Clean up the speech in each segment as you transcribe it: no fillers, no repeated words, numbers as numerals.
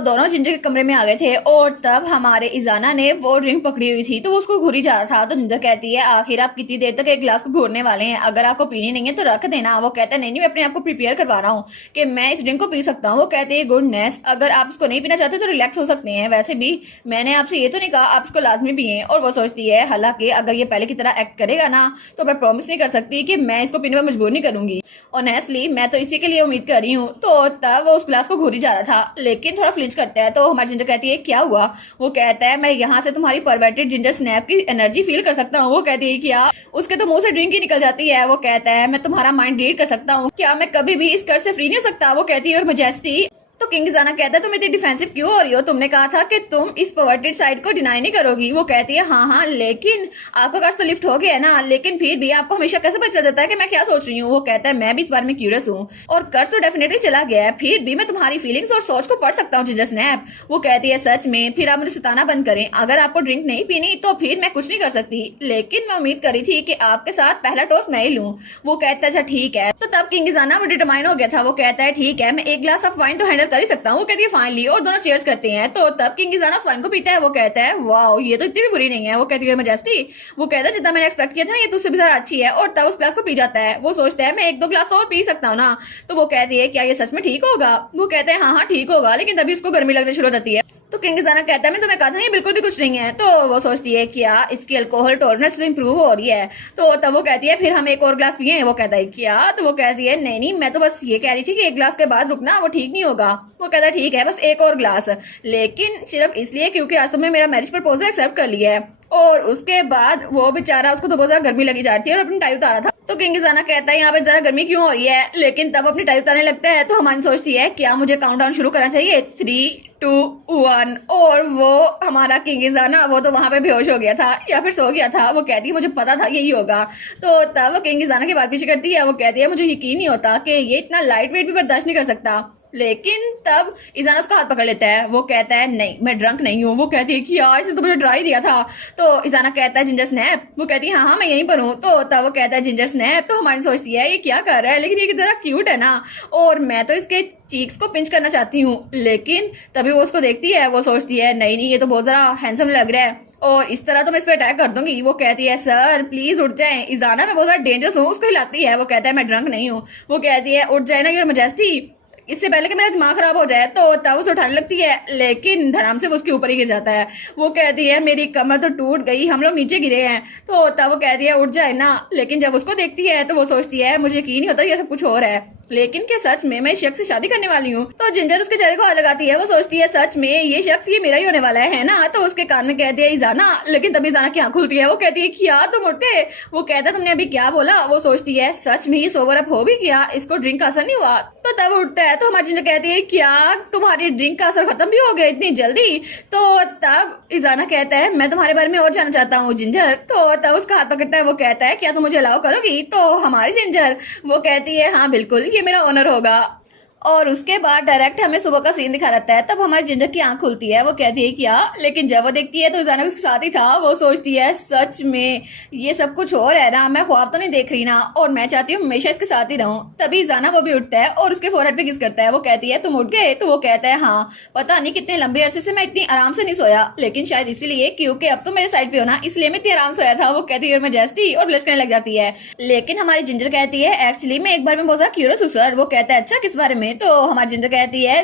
दोनों जिंजर के कमरे में आ गए थे और तब हमारे इजाना ने वो ड्रिंक पकड़ी हुई थी तो वो उसको घूरी जा रहा था। तो जिंजर कहती है आखिर आप कितनी देर तक एक गिलास को घूरने वाले हैं, अगर आपको पीनी नहीं है तो रख देना। वो कहता है नहीं नहीं मैं अपने आप को प्रिपेयर करवा रहा हूँ कि मैं इस ड्रिंक को पी सकता हूँ। वो कहते हैं गुडनेस, अगर आप इसको नहीं पीना चाहते तो रिलैक्स हो सकते हैं, वैसे भी मैंने आपसे ये तो नहीं कहा आप इसको लाजमी पिए। और वो सोचती है हालांकि अगर ये पहले की तरह एक्ट करेगा ना तो मैं प्रॉमिस नहीं कर सकती कि मैं इसको पीने में मजबूर नहीं करूंगी। ऑनेस्टली मैं तो इसी के लिए उम्मीद कर रही हूँ। तो तब वो उस ग्लास को घूरी जा रहा था लेकिन थोड़ा फ्लिंच करता है। तो हमारी जिंजर कहती है क्या हुआ? वो कहता है मैं यहाँ से तुम्हारी परवर्टेड जिंजर स्नैप की एनर्जी फील कर सकता हूँ। वो कहती है क्या? उसके तो मुंह से ड्रिंक ही निकल जाती है। वो कहता है मैं तुम्हारा माइंड रीड कर सकता हूँ, क्या मैं कभी भी इस कर से फ्री नहीं हो सकता? वो कहती है और मजेस्टी। तो किंग इजाना कहता है तुम इतनी डिफेंसिव क्यों हो रही हो, तुमने कहा था कि तुम इस परवर्टेड साइड को डिनाई नहीं करोगी। वो कहती है हाँ लेकिन आपका कर्ज तो लिफ्ट हो गया है ना, लेकिन फिर भी आपको हमेशा कैसे पता चल जाता है कि मैं क्या सोच रही हूँ? वो कहता है मैं भी इस बारे में क्यूरियस हूँ और कर्ज तो डेफिनेटली चला गया है, फिर भी मैं तुम्हारी फीलिंग्स और सोच को पढ़ सकता हूँ जिंजर स्नैप। वो कहती है सच में? फिर आप मुझे सताना बंद करें, अगर आपको ड्रिंक नहीं पीनी तो फिर मैं कुछ नहीं कर सकती, लेकिन मैं उम्मीद करी थी कि आपके साथ पहला टॉस मैं ही लूँ। वो कहता है अच्छा ठीक है। तो तब किंग इजाना वो डिटरमाइन हो गया था। वो कहता है ठीक है मैं एक ग्लास ऑफ वाइन तो हैंडल कर ही सकता हूँ। वो कहती है फाइनली, और दोनों चेयर्स करते हैं। तो तब किंग इजाना उस वाइन को पीता है। वो कहता है वाओ ये तो इतनी भी बुरी नहीं है। वो कहती है मजेस्टी। वो कहता है जितना मैंने एक्सपेक्ट किया था ये तुझसे भी ज्यादा अच्छी है। और तब उस ग्लास को पी जाता है। वो सोचता है मैं एक दो ग्लास तो और पी सकता हूँ ना। तो वो कहती है क्या ये सच में ठीक होगा? वो कहता है हाँ ठीक होगा, लेकिन तभी इसको गर्मी लगने शुरू हो जाती है। तो किंग इजाना कहता है मैं तुम्हें कहा था ये बिल्कुल भी कुछ नहीं है। तो वो सोचती है क्या इसकी अल्कोहल टॉलरेंस तो इंप्रूव हो रही है। तो तब वो कहती है फिर हम एक और ग्लास पिए। वो कहता है क्या? तो वो कहती है नहीं नहीं मैं तो बस ये कह रही थी कि एक ग्लास के बाद रुकना वो ठीक नहीं होगा। वो कहता है ठीक है बस एक और ग्लास, लेकिन सिर्फ इसलिए क्योंकि आज तुमने मेरा मैरिज प्रपोजल एक्सेप्ट कर लिया है। और उसके बाद वो बेचारा उसको तो बहुत ज्यादा गर्मी लगी जाती है और अपनी टाई उतारा था। तो किंग इजाना कहता है यहाँ पे जरा गर्मी क्यों हो रही है, लेकिन तब अपनी टाई उतारने लगता है। तो हमारी सोचती है क्या मुझे काउंटडाउन शुरू करना चाहिए 3, 2, 1। और वो हमारा किंग इजाना वो तो वहां पे बेहोश हो गया था या फिर सो गया था। वो कहती है मुझे पता था यही होगा। तो तब वो किंग इजाना की बात पीछे करती है। वो कहती है मुझे यकीन नहीं होता कि ये इतना लाइट वेट भी बर्दाश्त नहीं कर सकता। लेकिन तब इजाना उसका हाथ पकड़ लेता है। वो कहता है नहीं मैं ड्रंक नहीं हूँ। वो कहती है कि यार इसने तो मुझे ड्राई दिया था। तो इजाना कहता है जिंजर स्नैप। वो कहती है हाँ मैं यहीं पर हूँ। तो तब वो कहता है जिंजर स्नैप। तो हमारी सोचती है ये क्या कर रहा है, लेकिन ये जरा क्यूट है ना और मैं तो इसके चीक्स को पिंच करना चाहती हूँ। लेकिन तभी वो उसको देखती है। वो सोचती है नहीं नहीं ये तो बहुत जरा हैंडसम लग रहा है और इस तरह तो मैं इस पर अटैक कर दूंगी। वो कहती है सर प्लीज उठ जाए। इजाना मैं बहुत ज्यादा डेंजरस हूँ उसको हिलाती है। वो कहता है मैं ड्रंक नहीं हूँ। वो कहती है उठ जाए ना योर मजेस्टी, इससे पहले कि मेरा दिमाग खराब हो जाए। तो तब उसे उठाने लगती है लेकिन धड़ाम से वो उसके ऊपर ही गिर जाता है। वो कहती है मेरी कमर तो टूट गई, हम लोग नीचे गिरे हैं। तो तब वो कहती है उठ जाए ना, लेकिन जब उसको देखती है तो वो सोचती है मुझे यकीन नहीं होता ये सब कुछ हो रहा है, लेकिन क्या सच में मैं इस शख्स से शादी करने वाली हूँ? तो जिंजर उसके चेहरे को हाथ लगाती है। वो सोचती है सच में ये शख्स ये मेरा ही होने वाला है ना। तो उसके कान में कहती है इजाना, लेकिन तभी इजाना की आंख खुलती है। वो कहती है क्या तुम उठ गए? वो कहता है तुमने अभी क्या बोला? वो सोचती है सच में ये सोवर अप हो भी गया, इसको ड्रिंक का असर नहीं हुआ। तो तब उठता है। तो हमारी जिंजर कहती है क्या तुम्हारी ड्रिंक का असर खत्म भी हो गया इतनी जल्दी? तो तब इजाना कहता है मैं तुम्हारे बारे में और जानना चाहता हूँ जिंजर। तो तब उसका हाथ पकड़ता है। वो कहता है क्या तुम मुझे अलाउ करोगी? तो हमारी जिंजर वो कहती है हाँ बिल्कुल ये मेरा ऑनर होगा। और उसके बाद डायरेक्ट हमें सुबह का सीन दिखा रहता है। तब हमारी जिंजर की आंख खुलती है। वो कहती है क्या, लेकिन जब वो देखती है तो इजाना उसके साथ ही था। वो सोचती है सच में ये सब कुछ हो रहा है ना, मैं ख्वाब तो नहीं देख रही ना, और मैं चाहती हूँ हमेशा इसके साथ ही रहूं। तभी इजाना वो भी उठता है और उसके फोरहेड पे किस करता है। वो कहती है तुम उठ गए? तो वो कहता है हाँ, पता नहीं कितने लंबे अरसे से मैं इतनी आराम से नहीं सोया, लेकिन शायद इसीलिए क्योंकि अब तो मेरे साइड पे हो ना, इसलिए मैं इतनी आराम सोया था। वो कहती है मजेस्टी और ब्लश करने लग जाती है। लेकिन हमारी जिंजर कहती है एक्चुअली मैं एक बार में बहुत ज्यादा क्यूरियस हूँ सर। वो कहता है अच्छा किस बारे में? तो हमारी जिंजर कहती है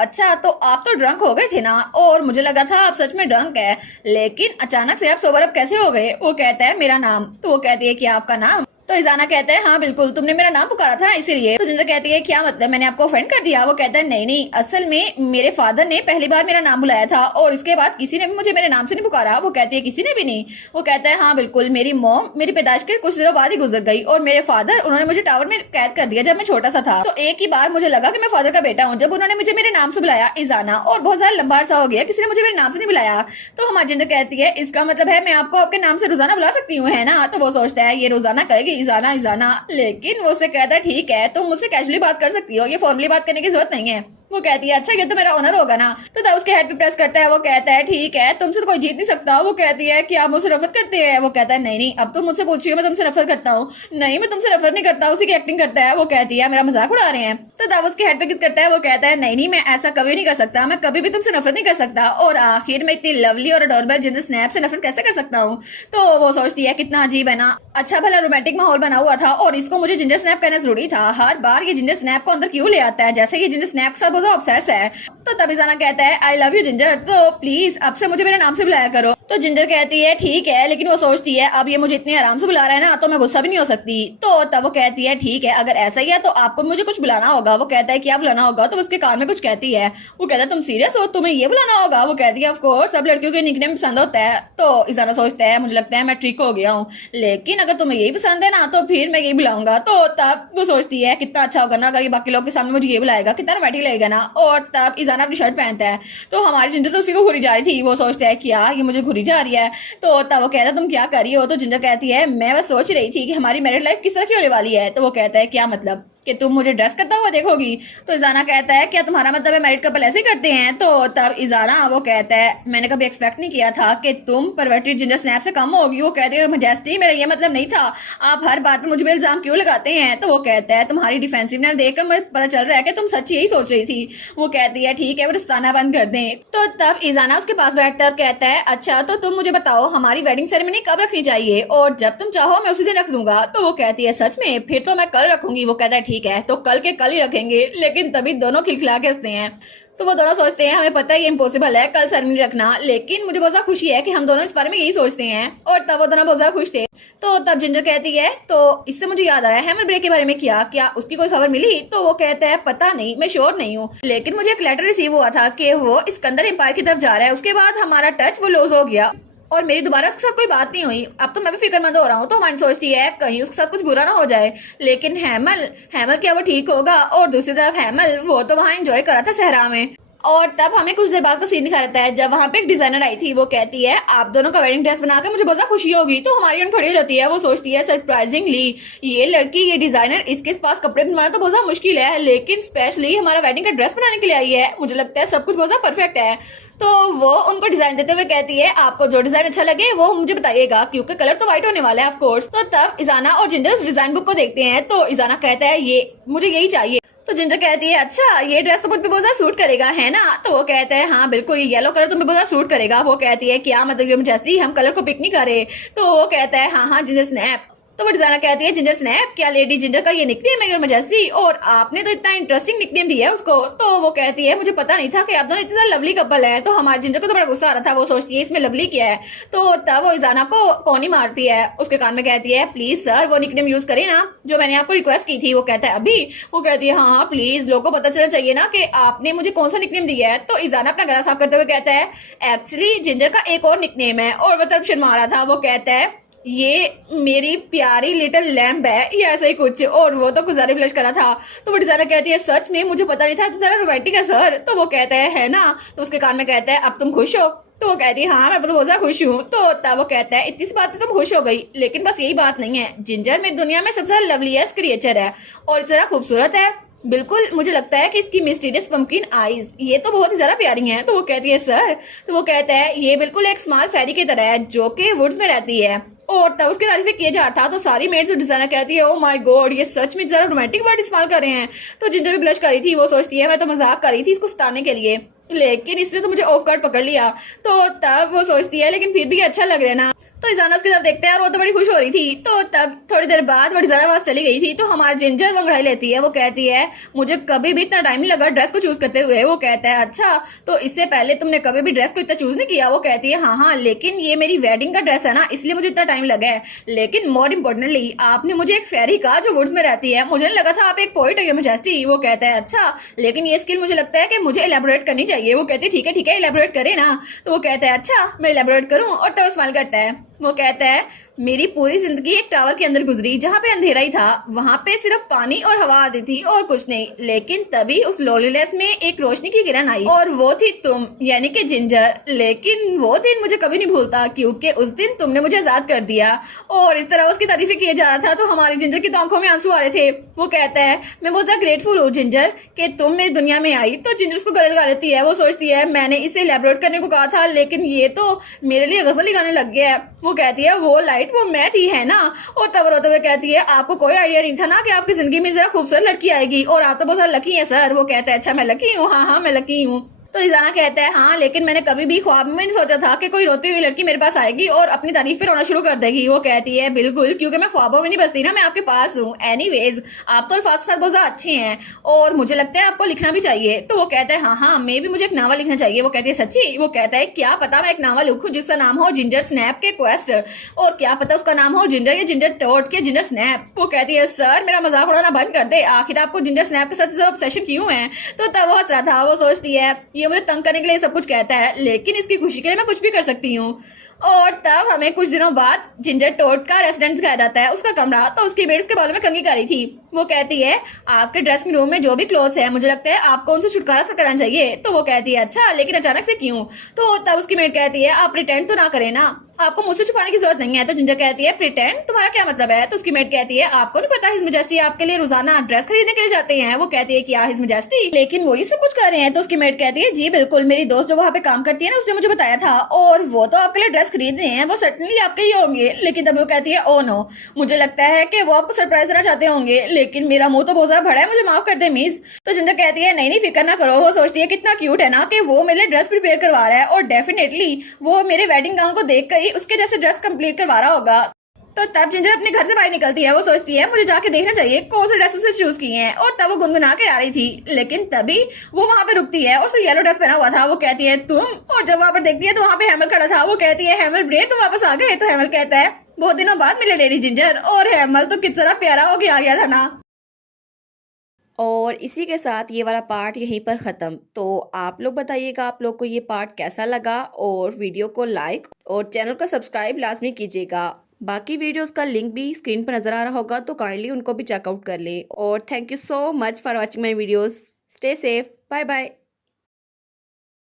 अच्छा तो आप तो ड्रंक हो गए थे ना, और मुझे लगा था आप सच में ड्रंक है, लेकिन अचानक से आप सोबर अप कैसे हो गए? वो कहता है मेरा नाम। तो वो कहती है कि आपका नाम? तो इजाना कहता है हाँ बिल्कुल तुमने मेरा नाम पुकारा था इसीलिए। तो जिंजर कहती है क्या मतलब मैंने आपको ऑफेंड कर दिया? वो कहता है नहीं नहीं, असल में मेरे फादर ने पहली बार मेरा नाम बुलाया था और इसके बाद किसी ने भी मुझे मेरे नाम से नहीं पुकारा। वो कहती है किसी ने भी नहीं? वो कहता है हाँ बिल्कुल, मेरी मॉम मेरी पैदाइश के कुछ दिनों बाद ही गुजर गई और मेरे फादर उन्होंने मुझे टावर में कैद कर दिया जब मैं छोटा सा था। तो एक ही बार मुझे लगा कि मैं फादर का बेटा हूँ जब उन्होंने मुझे मेरे नाम से बुलाया इजाना, और बहुत ज्यादा लंबा अरसा हो गया किसी ने मुझे मेरे नाम से नहीं बुलाया। तो हमारी जिंजर कहती है इसका मतलब है मैं आपको आपके नाम से रोजाना बुला सकती हूँ है ना? तो वो सोचता है ये रोजाना कहेगी इजाना इजाना, लेकिन वो उसे कहता है ठीक है तुम मुझसे कैजुअली बात कर सकती हो, ये फॉर्मली बात करने की जरूरत नहीं है। वो कहती है अच्छा ये तो मेरा ऑनर होगा ना। तो तब उसके हेड पे प्रेस करता है। वो कहता है ठीक है, तुमसे तो कोई जीत नहीं सकता। वो कहती है कि आप मुझसे नफरत करते हैं। वो कहता है नहीं नहीं, अब तुम मुझसे पूछिए मैं तुमसे नफरत करता हूँ। नहीं मैं तुमसे नफरत नहीं करता, उसी की एक्टिंग करता है। वो कहती है मेरा मजाक उड़ा रहे हैं। तो तब उसके हेड पे किस करता है। वो कहता है नहीं नहीं, मैं ऐसा कभी नहीं कर सकता, मैं कभी भी तुमसे नफरत नहीं कर सकता, और आखिर में इतनी लवली और अडोरेबल जिंजर स्नैप से नफरत कैसे कर सकता हूँ। तो वो सोचती है कितना अजीब है ना, अच्छा भला रोमांटिक माहौल बना हुआ था और इसको मुझे जिंजर स्नैप कहना जरूरी था। हर बार ये जिंजर स्नैप को अंदर क्यों ले आता है, जैसे ये जिंजर स्नैप के साथ बहुत ऑब्सेस है। तो तभी जाना कहता है आई लव यू जिंजर, तो प्लीज अब से मुझे मेरे नाम से बुलाया करो। तो जिंजर कहती है ठीक है, लेकिन वो सोचती है अब ये मुझे इतने आराम से बुला रहा है ना, तो मैं गुस्सा भी नहीं हो सकती। तो तब वो कहती है ठीक है, अगर ऐसा ही है तो आपको मुझे कुछ बुलाना होगा। वो कहता है क्या बुलाना होगा। तो उसके कान में कुछ कहती है। वो कहता है तुम सीरियस हो, तुम्हें ये बुलाना होगा। वो कहती है ऑफ कोर्स, सब लड़कियों के निकनेम पसंद होता है। तो इजारा सोचता है मुझे लगता है मैं ट्रिक हो गया हूँ, लेकिन अगर तुम्हें यही पसंद है ना तो फिर मैं यही बुलाऊंगा। तो तब वो सोचती है कितना अच्छा होगा ना अगर ये बाकी लोग के सामने मुझे ये बुलाएगा, कितना रोमांटिक लगेगा ना। और तब इजाना अपनी शर्ट पहनता है। तो हमारी जिंजर तो उसी को घुरी जा रही थी। वो सोचता है क्या ये मुझे घुरी जा रही है। तो तब वो कहता है तुम क्या कर रही हो। तो जिंजर कहती है मैं बस सोच रही थी कि हमारी मैरिड लाइफ किस तरह की होने वाली है। तो वो कहता है क्या मतलब कि तुम मुझे ड्रेस करता हुआ देखोगी। तो इजाना कहता है क्या तुम्हारा मतलब है मैरिड कपल ऐसे ही करते हैं। तो तब इजाना वो कहता है मैंने कभी एक्सपेक्ट नहीं किया था कि तुम परवर्टेड जिंजर स्नैप से कम होगी। वो कहती है मजेस्टी मेरा ये मतलब नहीं था, आप हर बात में मुझ पर इल्जाम क्यों लगाते हैं। तो वो कहता है तुम्हारी डिफेंसिवनेस देखकर मुझे पता चल रहा है कि तुम सच यही सोच रही थी। वो कहती है ठीक है वो रिश्ताना बंद कर दें। तो तब इजाना उसके पास बैठता है और कहता है अच्छा तो तुम मुझे बताओ हमारी वेडिंग सेरेमनी कब रखनी चाहिए, और जब तुम चाहो मैं उसी दिन रख दूंगा। तो वो कहती है सच में, फिर तो मैं कल रखूंगी। वो कहता है ठीक है, तो कल के कल ही रखेंगे। लेकिन तभी दोनों खिलखिला के हंसते हैं। तो वो दोनों सोचते हैं हमें पता है ये इम्पॉसिबल है कल सेरेमनी रखना, लेकिन मुझे बहुत ज्यादा खुशी है कि हम दोनों इस बारे में यही सोचते हैं। और तब वो दोनों बहुत ज्यादा खुश थे। तो तब जिंजर कहती है तो इससे मुझे याद आया हैमल ब्रेक के बारे में क्या उसकी कोई खबर मिली। तो वो कहता है पता नहीं, मैं श्योर नहीं हूँ, लेकिन मुझे एक लेटर रिसीव हुआ था कि वो इस्कंदर एम्पायर की तरफ जा रहा है। उसके बाद हमारा टच वो लॉस हो गया और मेरी दोबारा उसके साथ कोई बात नहीं हुई। अब तो मैं भी फिक्रमंद हो रहा हूँ। तो हमारी सोचती है कहीं उसके साथ कुछ बुरा ना हो जाए। लेकिन हैमल क्या वो ठीक होगा। और दूसरी तरफ हैमल वो तो वहाँ एंजॉय करा था सहरा में। और तब हमें कुछ देर बाद का सीन दिखा रहता है जब वहाँ पे एक डिजाइनर आई थी। वो कहती है आप दोनों का वेडिंग ड्रेस बनाकर मुझे बहुत खुशी होगी। तो हमारी उन खड़ी हो जाती है। वो सोचती है सरप्राइजिंगली ये लड़की ये डिजाइनर इसके पास कपड़े बनवाना तो बहुत मुश्किल है, लेकिन स्पेशली हमारा वेडिंग का ड्रेस बनाने के लिए आई है। मुझे लगता है सब कुछ बहुत परफेक्ट है। तो वो उनको डिजाइन देते हुए कहती है आपको जो डिजाइन अच्छा लगे वो मुझे बताइएगा, क्योंकि कलर तो व्हाइट होने वाला है ऑफ कोर्स। तो तब इजाना और जिंजर उस डिजाइन बुक को देखते हैं। तो इजाना कहता है ये मुझे यही चाहिए। तो जिंजर कहती है अच्छा ये ड्रेस तो मुझ पे बहुत ज्यादा सूट करेगा है ना। तो वो कहता है हाँ बिल्कुल, ये येलो कलर तुम्हें बहुत ज्यादा सूट करेगा। वो कहती है क्या मतलब ये मजेस्टी हम कलर को पिक नहीं करे। तो वो कहता है हाँ जिंजर स्नैप। तो वो डिजाइनर कहती है जिंजर स्नैप क्या लेडी जिंजर का ये निकनेम है योर मजेस्टी, और आपने तो इतना इंटरेस्टिंग निकनेम दिया है उसको। तो वो कहती है मुझे पता नहीं था कि आप दोनों इतने ज्यादा लवली कपल है। तो हमारे जिंजर को तो बड़ा गुस्सा आ रहा था। वो सोचती है इसमें लवली क्या है। तो तब वो इजाना को कोनी मारती है, उसके कान में कहती है प्लीज सर वो निकनेम यूज करें ना जो मैंने आपको रिक्वेस्ट की थी। वो कहता है अभी। वो कहती है हाँ प्लीज, लोगों को पता चलना चाहिए ना कि आपने मुझे कौन सा निकनेम दिया है। तो इजाना अपना गला साफ करते हुए कहता है एक्चुअली जिंजर का एक और निकनेम है, और वो तब शर्मा रहा था। वो कहता है ये मेरी प्यारी लिटिल लैम्प है या ऐसा ही कुछ, और वो तो गुजारे ब्लश करा था। तो वो डिजाइनर कहती है सच में मुझे पता नहीं था तो जरा रोमांटिक है सर। तो वो कहता है ना। तो उसके कान में कहता है अब तुम खुश हो। तो वो कहती है हाँ मैं तो बहुत ज्यादा खुश हूँ। तो तब वो कहता है इतनी सी बात तुम खुश हो गई, लेकिन बस यही बात नहीं है, जिंजर मेरी दुनिया में सबसे लवलीएस्ट क्रिएचर है और इतना खूबसूरत है। बिल्कुल मुझे लगता है कि इसकी मिस्टीरियस पंपकिन आईज ये तो बहुत ही ज्यादा प्यारी हैं। तो वो कहती है सर। तो वो कहता है ये बिल्कुल एक स्मॉल फेरी की तरह है जो कि वुड्स में रहती है। और तब उसकी तारीफ किया जा था तो सारी मेड्स और डिजाइनर कहती है ओ माय गॉड ये सच में जरा रोमांटिक वर्ड इस्तेमाल कर रहे हैं। तो जिंजर भी ब्लश कर रही थी। वो सोचती है मैं तो मजाक कर रही थी इसको सताने के लिए, लेकिन इसने तो मुझे ऑफ गार्ड पकड़ लिया। तो तब वो सोचती है लेकिन फिर भी अच्छा लग रहा है ना। तो इजाना उसकी तरफ देखते हैं और वो तो बड़ी खुश हो रही थी। तो तब थोड़ी देर बाद वो डिजाइनर पास चली गई थी। तो हमारी जिंजर वो अंगड़ाई लेती है। वो कहती है मुझे कभी भी इतना टाइम नहीं लगा ड्रेस को चूज करते हुए। वो कहता है अच्छा तो इससे पहले तुमने कभी भी ड्रेस को इतना चूज नहीं किया। वो कहती है हाँ लेकिन ये मेरी वेडिंग का ड्रेस है ना इसलिए मुझे इतना टाइम लगा है, लेकिन मोर इम्पोर्टेंटली आपने मुझे एक फेरी कहा जो वुड्स में रहती है, मुझे नहीं लगा था आप एक पोइट हो मजेस्टी। वो कहता है अच्छा लेकिन ये स्किल मुझे लगता है कि मुझे इलेबोरेट करनी चाहिए। वो कहती है ठीक है इलेबोरेट करे ना। तो वो कहता है अच्छा मैं इलेबोरेट करूं, और तो स्माइल करता है। वो कहता है मेरी पूरी जिंदगी एक टावर के अंदर गुजरी जहाँ पे अंधेरा ही था, वहां पे सिर्फ पानी और हवा आती थी और कुछ नहीं, लेकिन तभी उस लोलीनेस में एक रोशनी की किरण आई और वो थी तुम, यानी कि जिंजर। लेकिन वो दिन मुझे कभी नहीं भूलता क्योंकि उस दिन तुमने मुझे आजाद कर दिया। और इस तरह उसकी तारीफें किए जा रहा था तो हमारी जिंजर की तो आंखों में आंसू आ रहे थे। वो कहता है मैं बहुत ज्यादा ग्रेटफुल हूँ जिंजर कि तुम मेरी दुनिया में आई। तो जिंजर उसको गले लगा लेती है। वो सोचती है मैंने इसे एलैबोरेट करने को कहा था लेकिन ये तो मेरे लिए गजल ही गाने लग गया है। वो कहती है वो लाइट वो मैं थी है ना। और तब रोते हुए कहती है आपको कोई आइडिया नहीं था ना कि आपकी जिंदगी में जरा खूबसूरत लड़की आएगी और आप तो बहुत ज्यादा लकी है सर। वो कहता है अच्छा मैं लकी हूँ, हाँ हाँ मैं लकी हूँ। तो इजाना कहता है हाँ लेकिन मैंने कभी भी ख्वाब में नहीं सोचा था कि कोई रोती हुई लड़की मेरे पास आएगी और अपनी तारीफ पे रोना शुरू कर देगी। वो कहती है बिल्कुल, क्योंकि मैं ख्वाबों में नहीं बसती ना, मैं आपके पास हूँ। एनीवेज आप तो अल्फाज के साथ बहुत ज्यादा अच्छे हैं और मुझे लगता है आपको लिखना भी चाहिए। तो वो कहता है हाँ मैं भी मुझे एक नावल लिखना चाहिए। वो कहती है सच्ची। वो कहता है क्या पता मैं एक नावल लिखूं जिसका नाम हो जिंजर स्नैप के क्वेस्ट, और क्या पता उसका नाम हो जिंजर या जिंजर टोट के जिंजर स्नैप। वो कहती है सर मेरा मजाक उड़ाना बंद कर दे, आखिर आपको जिंजर स्नैप के साथ ऑब्सेशन क्यों है। तो तब वो हंस रहा था। वो सोचती है ये मुझे तंग करने के लिए सब कुछ कहता है लेकिन इसकी खुशी के लिए मैं कुछ भी कर सकती हूँ। और तब हमें कुछ दिनों बाद जिंजर टोट का रेसिडेंस दिखाया जाता है, उसका कमरा। तो उसकी बेड उसके बालों में कंघी करी थी। वो कहती है आपके ड्रेसिंग रूम में जो भी क्लोथ्स है मुझे लगता है आपको उनसे छुटकारा सा करना चाहिए। तो वो कहती है अच्छा लेकिन अचानक से क्यों। तो तब उसकी मेड कहती है आप प्रिटेंड तो ना करें ना, आपको मुझसे छुपाने की जरूरत नहीं है। तो जिंजर कहती है प्रिटेंड तुम्हारा क्या मतलब है। तो उसकी मेड कहती है आपको नहीं पता हिज मेजेस्टी आपके लिए रोजाना ड्रेस खरीदने के लिए जाते हैं। वो कहती है क्या हिज मेजेस्टी, लेकिन वो ये सब कुछ कर रहे हैं। तो उसकी मेड कहती है जी बिल्कुल, मेरी दोस्त जो वहाँ पे काम करती है ना उसने मुझे बताया था और वो तो आपके लिए ड्रेस खरीद रहे हैं, वो सर्टनली आपके ही होंगे। लेकिन तब वो कहती है ओ नो, मुझे लगता है कि वो आपको सरप्राइज देना चाहते होंगे, लेकिन मेरा मुंह तो बहुत ज्यादा बड़ा है, मुझे माफ कर दे मिस। तो जिंजर कहती है नहीं नहीं फिक्र ना करो। वो सोचती है कितना क्यूट है ना कि वो मेरे लिए ड्रेस प्रिपेयर करवा रहा है और डेफिनेटली वो मेरे वेडिंग गाउन को देख कर ही उसके जैसे ड्रेस कंप्लीट करवा रहा होगा। तो तब जिंजर अपने घर से बाहर निकलती है। वो सोचती है मुझे जाके देखना चाहिए कौन से ड्रेसेस से चूज किए हैं। और तब वो गुनगुना के आ रही थी लेकिन तभी वो वहां पे रुकती है और उसने येलो ड्रेस पहना हुआ था। वो कहती है तुम, और जब वहां पर देखती है तो वहां पे हेमल खड़ा था। वो कहती है हेमल ब्रे तुम वापस आ गए। तो हेमल कहता है बहुत दिनों बाद मिले लेडी जिंजर। और हेमल तो कितना प्यारा हो के आ गया था ना। और इसी के साथ ये वाला पार्ट यहीं पर ख़त्म। तो आप लोग बताइएगा आप लोग को ये पार्ट कैसा लगा, और वीडियो को लाइक और चैनल को सब्सक्राइब लाजमी कीजिएगा। बाकी वीडियोस का लिंक भी स्क्रीन पर नज़र आ रहा होगा तो काइंडली उनको भी चेकआउट कर लें। और thank you so much for watching my videos. Stay safe, bye bye.